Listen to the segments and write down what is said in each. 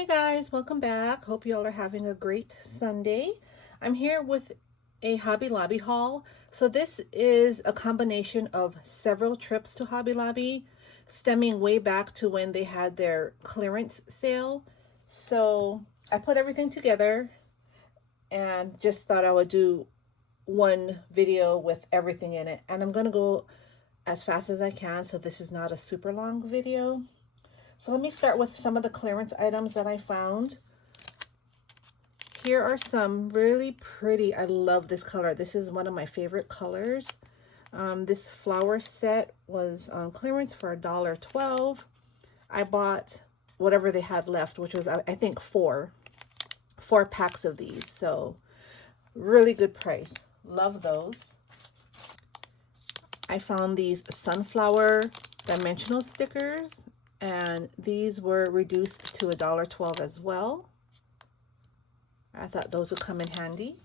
Hey guys, welcome back. Hope you all are having a great Sunday. I'm here with a Hobby Lobby haul. So this is a combination of several trips to Hobby Lobby, stemming way back to when they had their clearance sale. So I put everything together and just thought I would do one video with everything in it. And I'm gonna go as fast as I can, so this is not a super long video. So let me start with some of the clearance items that I found. Here are some really pretty, I love this color. This is one of my favorite colors. This flower set was on clearance for $1.12. I bought whatever they had left, which was, I think, four packs of these. So really good price. Love those. I found these sunflower dimensional stickers, and these were reduced to $1.12 as well. I thought those would come in handy.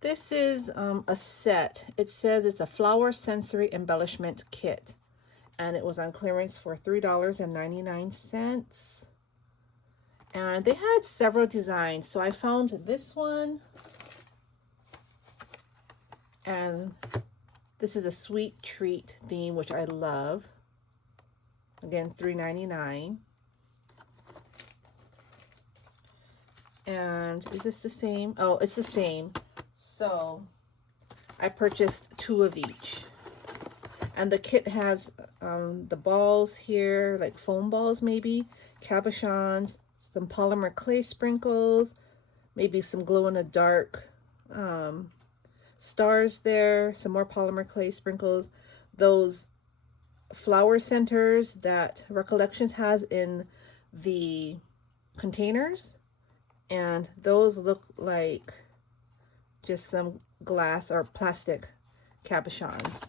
This is a set. It says it's a flower sensory embellishment kit, and it was on clearance for $3.99. And they had several designs, so I found this one, and this is a sweet treat theme, which I love. Again, $3.99. And is this the same? Oh, it's the same. So I purchased two of each. And the kit has the balls here, like foam balls maybe, cabochons, some polymer clay sprinkles, maybe some glow-in-the-dark stars there, some more polymer clay sprinkles, those flower centers that Recollections has in the containers, and those look like just some glass or plastic cabochons.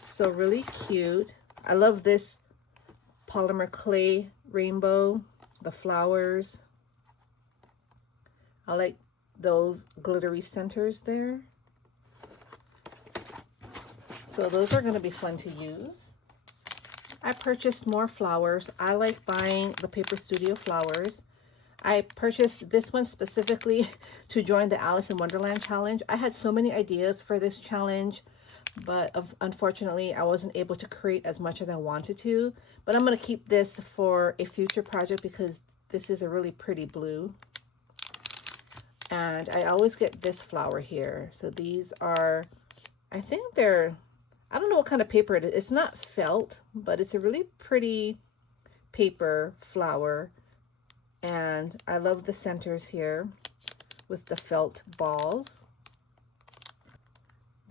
So really cute. I love this polymer clay rainbow, the flowers. I like those glittery centers there. So those are going to be fun to use. I purchased more flowers. I like buying the Paper Studio flowers. I purchased this one specifically to join the Alice in Wonderland challenge. I had so many ideas for this challenge, but unfortunately I wasn't able to create as much as I wanted to. But I'm going to keep this for a future project because this is a really pretty blue. And I always get this flower here. So these are, I think they're, I don't know what kind of paper it is. It's not felt, but it's a really pretty paper flower. And I love the centers here with the felt balls.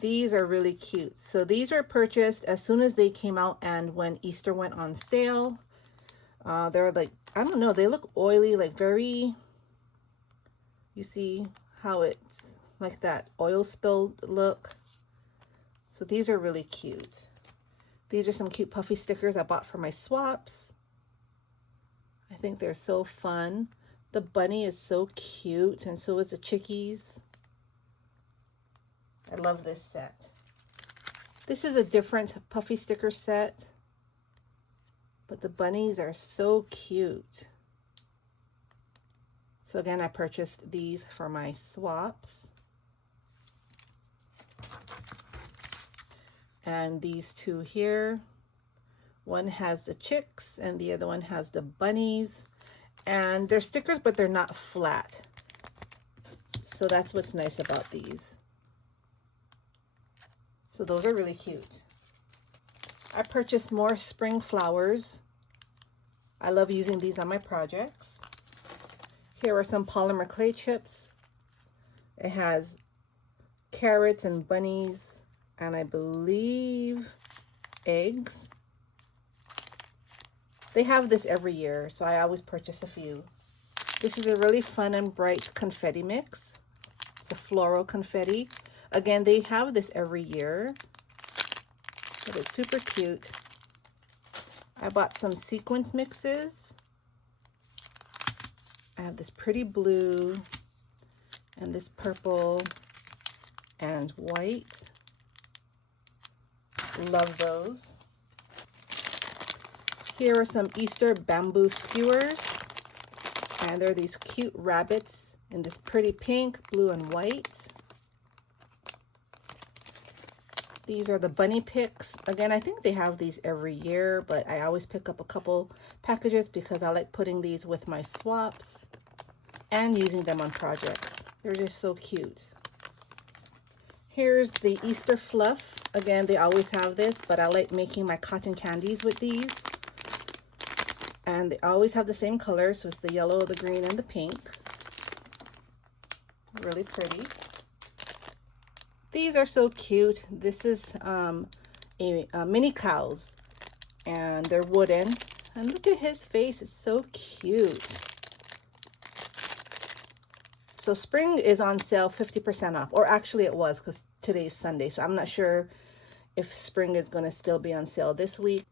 These are really cute. So these were purchased as soon as they came out and when Easter went on sale. They're like, I don't know, they look oily, like very, you see how it's like that oil spilled look. So these are really cute. These are some cute puffy stickers I bought for my swaps. I think they're so fun. The bunny is so cute, and so is the chickies. I love this set. This is a different puffy sticker set, but the bunnies are so cute. So again, I purchased these for my swaps. And these two here, one has the chicks and the other one has the bunnies, and they're stickers, but they're not flat. So that's what's nice about these. So those are really cute. I purchased more spring flowers. I love using these on my projects. Here are some polymer clay chips. It has carrots and bunnies, and I believe eggs. They have this every year, so I always purchase a few. This is a really fun and bright confetti mix. It's a floral confetti. Again, they have this every year, but it's super cute. I bought some sequence mixes. I have this pretty blue and this purple and white. Love those. Here are some Easter bamboo skewers. And there are these cute rabbits in this pretty pink, blue, and white. These are the bunny picks. Again, I think they have these every year, but I always pick up a couple packages because I like putting these with my swaps and using them on projects. They're just so cute. Here's the Easter fluff. Again, they always have this, but I like making my cotton candies with these. And they always have the same color, so it's the yellow, the green, and the pink. Really pretty. These are so cute. This is mini cows, and they're wooden. And look at his face, it's so cute. So spring is on sale 50% off, or actually it was because today's Sunday, so I'm not sure if spring is going to still be on sale this week.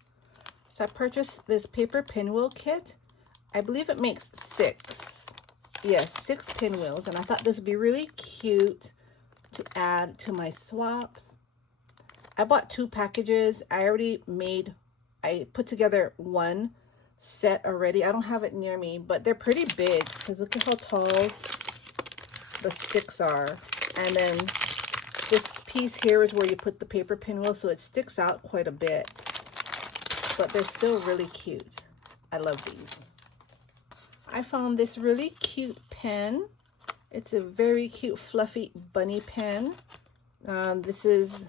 So I purchased this paper pinwheel kit. I believe it makes 6. Yes, 6 pinwheels, and I thought this would be really cute to add to my swaps. I bought 2 packages. I put together one set already. I don't have it near me, but they're pretty big because look at how tall the sticks are. And then this piece here is where you put the paper pinwheel, so it sticks out quite a bit. But they're still really cute. I love these. I found this really cute pen. It's a very cute fluffy bunny pen. This is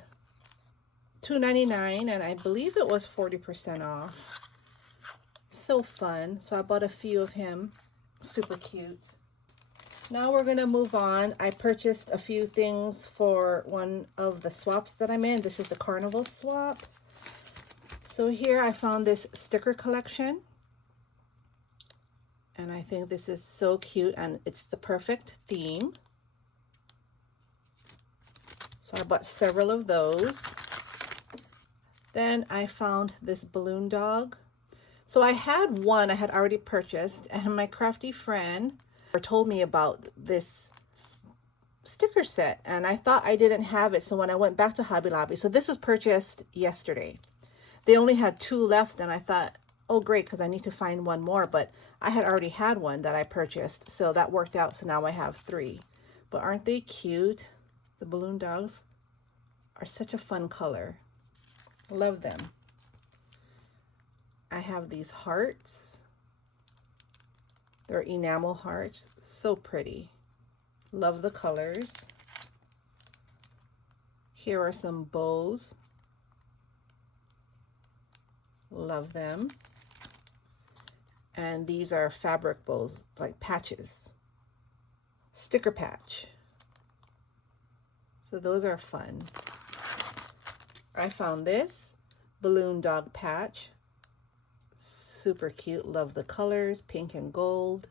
$2.99 and I believe it was 40% off. So fun. So I bought a few of him. Super cute. Now we're going to move on. I purchased a few things for one of the swaps that I'm in. This is the carnival swap. So here I found this sticker collection. And I think this is so cute and it's the perfect theme. So I bought several of those. Then I found this balloon dog. So I had one I had already purchased, and my crafty friend told me about this sticker set and I thought I didn't have it. So when I went back to Hobby Lobby, so this was purchased yesterday. They only had 2 left and I thought, oh great, because I need to find one more, but I had already had one that I purchased, so that worked out. So now I have 3. But aren't they cute? The balloon dogs are such a fun color. Love them. I have these hearts. They're enamel hearts. So pretty. Love the colors. Here are some bows. Love them. And these are fabric bows, like patches. Sticker patch. So those are fun. I found this balloon dog patch. Super cute. Love the colors, pink and gold.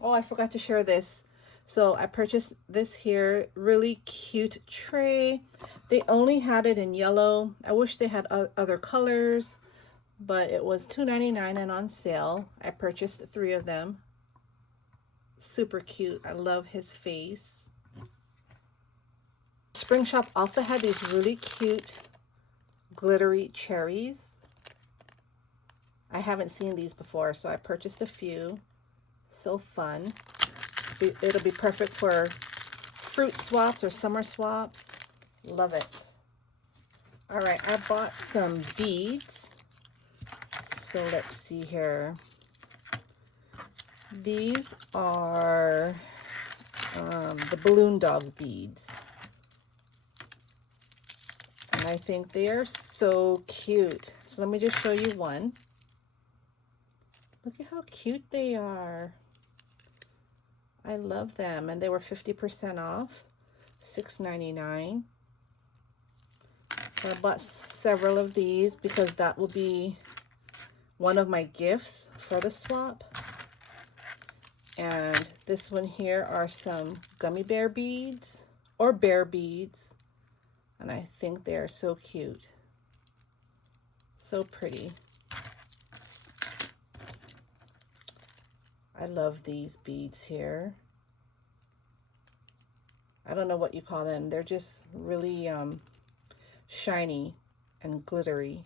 Oh, I forgot to share this. So I purchased this here really cute tray. They only had it in yellow. I wish they had other colors, but it was $2.99 and on sale. I purchased 3 of them. Super cute. I love his face. Spring Shop also had these really cute glittery cherries. I haven't seen these before, so I purchased a few. So fun. It'll be perfect for fruit swaps or summer swaps. Love it. All right, I bought some beads. So let's see here. These are the balloon dog beads. And I think they are so cute. So let me just show you one. Look at how cute they are. I love them. And they were 50% off, $6.99. So I bought several of these because that will be one of my gifts for the swap. And this one here are some gummy bear beads or bear beads. And I think they are so cute. So pretty. I love these beads here. I don't know what you call them. They're just really shiny and glittery.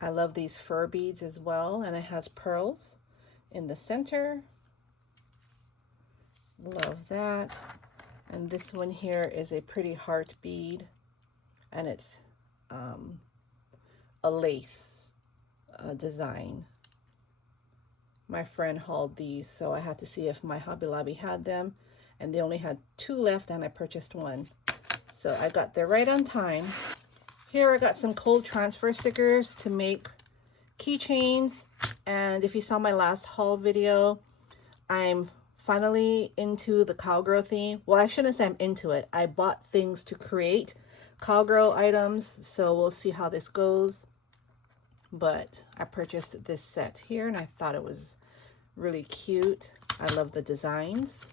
I love these fur beads as well, and it has pearls in the center. Love that. And this one here is a pretty heart bead, and it's a lace design. My friend hauled these, so I had to see if my Hobby Lobby had them, and they only had 2 left, and I purchased 1. So I got there right on time. Here I got some cold transfer stickers to make keychains, and if you saw my last haul video, I'm finally into the Cowgirl theme. Well, I shouldn't say I'm into it. I bought things to create Cowgirl items, so we'll see how this goes. But I purchased this set here, and I thought it was really cute. I love the designs.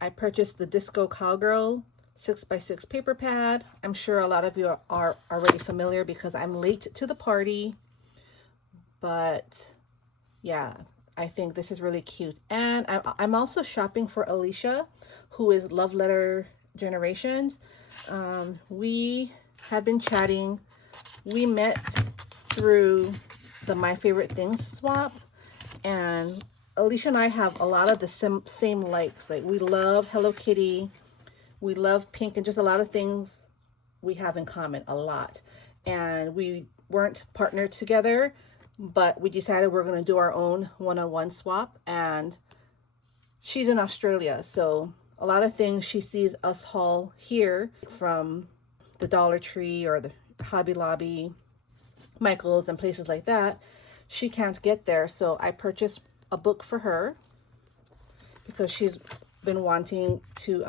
I purchased the Disco Cowgirl 6x6 paper pad. I'm sure a lot of you are already familiar because I'm late to the party. But yeah, I think this is really cute. And I'm also shopping for Alicia, who is Love Letter Generations. We have been chatting. We met through the My Favorite Things swap, and Alicia and I have a lot of the same likes. Like, we love Hello Kitty, we love pink, and just a lot of things we have in common, a lot. And we weren't partnered together, but we decided we're going to do our own one-on-one swap. And she's in Australia, so a lot of things she sees us haul here from the Dollar Tree or the Hobby Lobby, Michael's, and places like that, she can't get there. So I purchased a book for her because she's been wanting to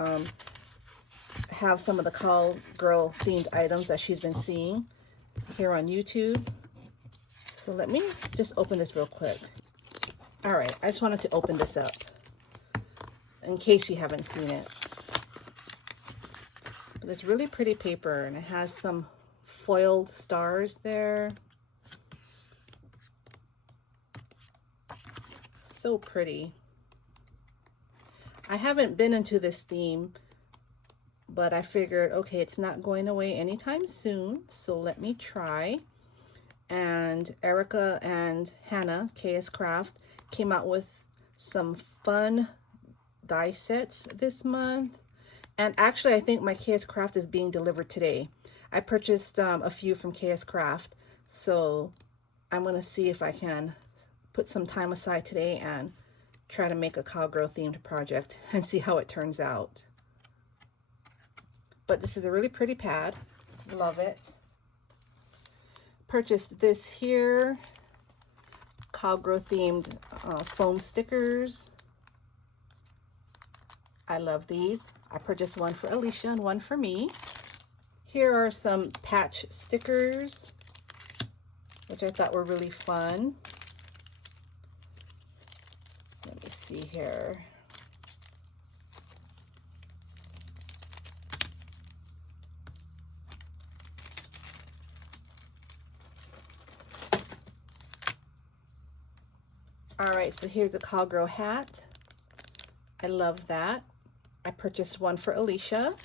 have some of the Cowgirl themed items that she's been seeing here on YouTube. So let me just open this real quick. All right, I just wanted to open this up in case you haven't seen it. But it's really pretty paper, and it has some foiled stars there. So pretty. I haven't been into this theme, but I figured, okay, it's not going away anytime soon, so let me try. And Erica and Hannah, KS Craft, came out with some fun die sets this month. And actually, I think my KS Craft is being delivered today. I purchased a few from KS Craft, so I'm going to see if I can put some time aside today and try to make a Cowgirl themed project and see how it turns out. But this is a really pretty pad. Love it. Purchased this here, Cowgirl themed foam stickers. I love these. I purchased one for Alicia and one for me. Here are some patch stickers, which I thought were really fun. Let me see here. All right, so here's a Cowgirl hat. I love that. I purchased one for Alicia.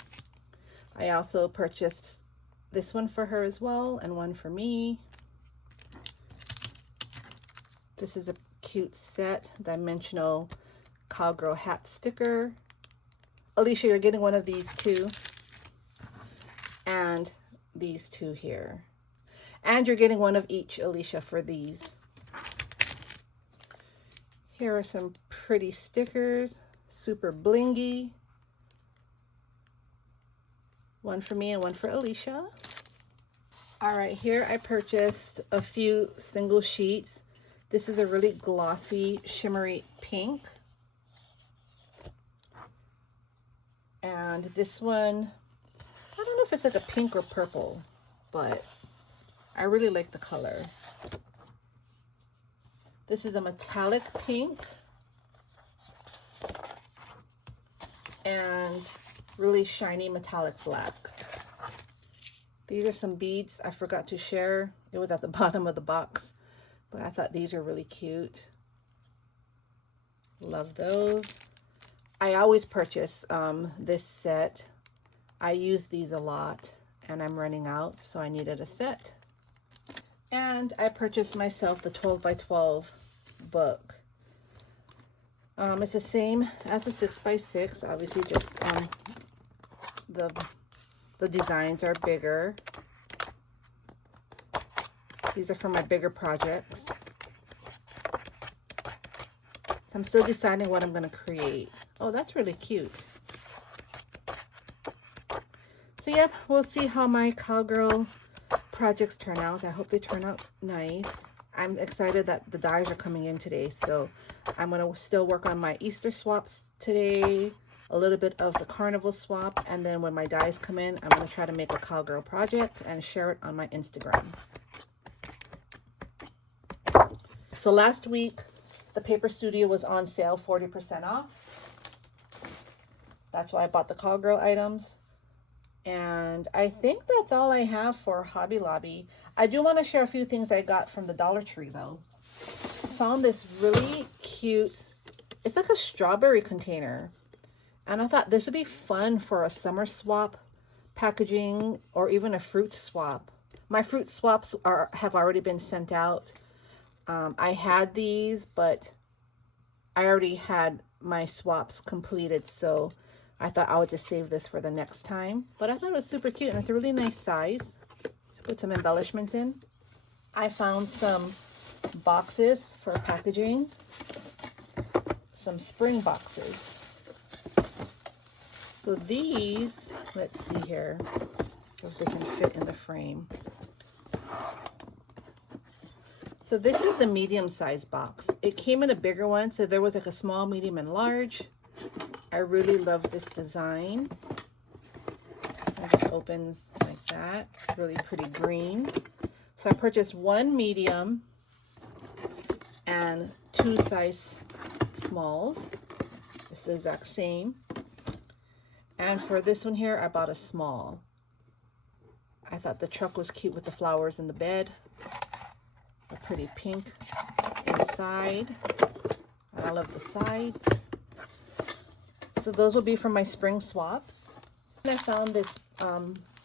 I also purchased this one for her as well, and one for me. This is a cute set, dimensional Cowgirl hat sticker. Alicia, you're getting one of these too. And these two here. And you're getting one of each, Alicia, for these. Here are some pretty stickers, super blingy. One for me and one for Alicia. All right, here I purchased a few single sheets. This is a really glossy, shimmery pink. And this one, I don't know if it's like a pink or purple, but I really like the color. This is a metallic pink and really shiny metallic black. These are some beads I forgot to share. It was at the bottom of the box, but I thought these are really cute. Love those. I always purchase this set. I use these a lot, and I'm running out, so I needed a set. And I purchased myself the 12 by 12 book. It's the same as the 6 by 6, obviously, just the designs are bigger. These are for my bigger projects. So I'm still deciding what I'm going to create. Oh, that's really cute. So yep, we'll see how my Cowgirl projects turn out. I hope they turn out nice. I'm excited that the dies are coming in today, so I'm going to still work on my Easter swaps today, a little bit of the carnival swap, and then when my dies come in, I'm going to try to make a Cowgirl project and share it on my Instagram. So last week, the Paper Studio was on sale, 40% off. That's why I bought the Cowgirl items. And I think that's all I have for Hobby Lobby. I do want to share a few things I got from the Dollar Tree though. I found this really cute, it's like a strawberry container. And I thought this would be fun for a summer swap packaging or even a fruit swap. My fruit swaps have already been sent out. I had these, but I already had my swaps completed, so I thought I would just save this for the next time. But I thought it was super cute, and it's a really nice size to put some embellishments in. I found some boxes for packaging, some spring boxes. So these, let's see here, if they can fit in the frame. So this is a medium-sized box. It came in a bigger one, so there was like a small, medium, and large. I really love this design. It just opens like that. Really pretty green. So I purchased one medium and 2 size smalls. It's the exact same. And for this one here, I bought a small. I thought the truck was cute with the flowers in the bed. A pretty pink inside. And I love the sides. So those will be for my spring swaps. And I found this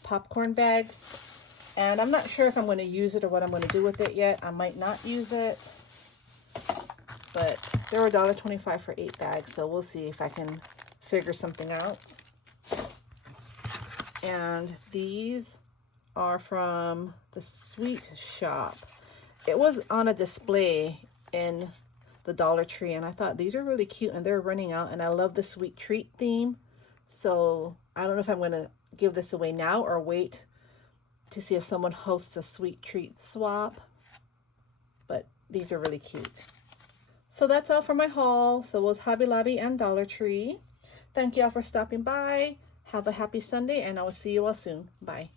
popcorn bags, and I'm not sure if I'm going to use it or what I'm going to do with it yet. I might not use it, but they were $1.25 for 8 bags, so we'll see if I can figure something out. And these are from the Sweet Shop. It was on a display in the Dollar Tree, and I thought these are really cute, and they're running out, and I love the sweet treat theme. So I don't know if I'm going to give this away now or wait to see if someone hosts a sweet treat swap, but these are really cute. So that's all for my haul. So it was Hobby Lobby and Dollar Tree. Thank you all for stopping by. Have a happy Sunday, and I will see you all soon. Bye.